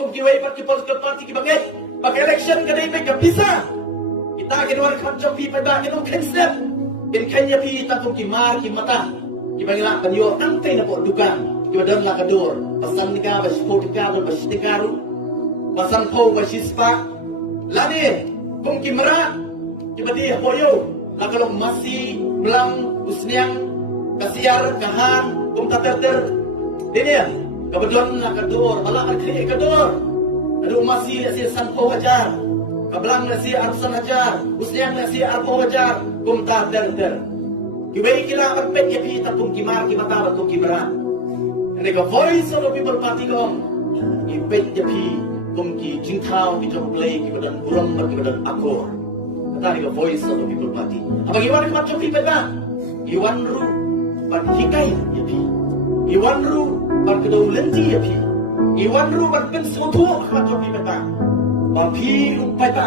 kum kiway pat ki political party ki banget pak election kadai pe ka bisa kita kedua kan jom pi pa ba kinong kensep in kanya pi ta kum ki mar ki mata ki bangila banyo antai na po dukan ki badan la kadur pasan nika ba spotika ba stikaru pasan po ba sispa lani kum ki mara ki badi hoyo la kalong masi belang usniang kasiar kahan kum tater ini ya kebetulan nak kedor malah akhir kedor aduh masih si sanpo hajar kebelang si arsan hajar usniang si arpo hajar kum tater kibai kila pet ya pi tapum kimar ki mata batum kibra ini ka voice of the people party kom ipet ya pi kum ki jingthau ki jom play ki badan buram ki badan akor kata ni ka voice of the people party apa gimana ki macam pi peta iwan ru pan hikai ya pi iwan ru pan kedau lenti ya pi iwan ru pan pen sotu macam pi peta pa pi upata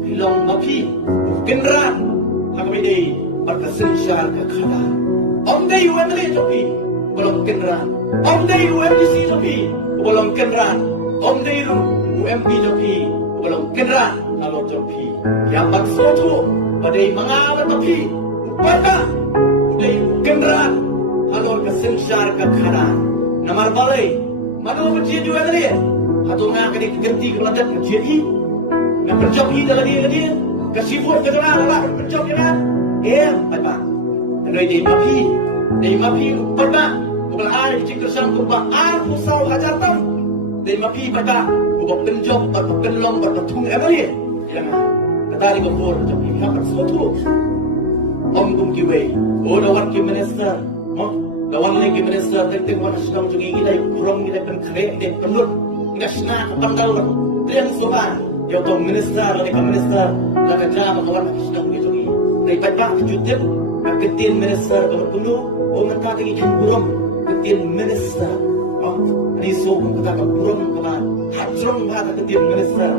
hilong ma pi kenran hakami berkesensyal ke kada. Om day UMD topi belum kenran. Om day UMDC topi belum kenran. Om day UMP topi belum kenran. Kalau topi yang baksotu badai mengawal topi pada day kenran. Kalau kesensyal ke kada. Namar balai madu berjaya juga tadi. Atau ngah kini ganti keladat berjaya. Nak berjoki dalam dia. Kasifur kedengar lah berjoki kan. Baik pak. Dari di mapi pada kubal air jika sang kubal air pusau hajar tam. Dari mapi pada kubal penjok atau penlong atau tung emali. Jangan. Kata di kubur jadi hambat suatu. Om kum kiway. Oh lawan ki minister. Lawan lagi ki minister. Tentu mana sedang juga kita kurang kita penkere dan penut. Kita senang tanggal yang sobat. Ya tong minister, lagi minister. Laga jam kawan sedang gitu. Dari bapak kejutan ketin minister kalau perlu orang kata ini burung ketin minister ini sohong kata burung kata hajrong kata ketin minister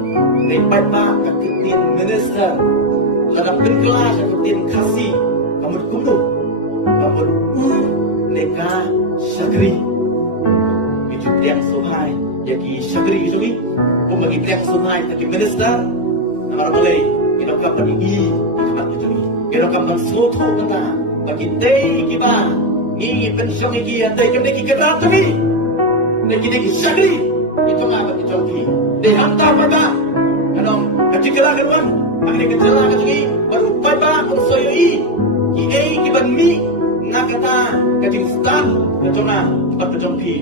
dari bapak ketin minister dalam kelas ketin kasih kamu kudu kamu neka syagri itu yang sohai jadi syagri itu ni kamu bagi yang sohai ketin minister nama boleh kita kapan ini kita itu ni kira kambang soto kata bagi day kita ini pensiun ini ada yang neki kerap kami neki syagri itu apa itu lagi deh hantar pada kanong keciklah kan akhirnya keciklah kan lagi baru pada konsoyoi ki kiban mi nakata kajing stan kacona cepat kejampi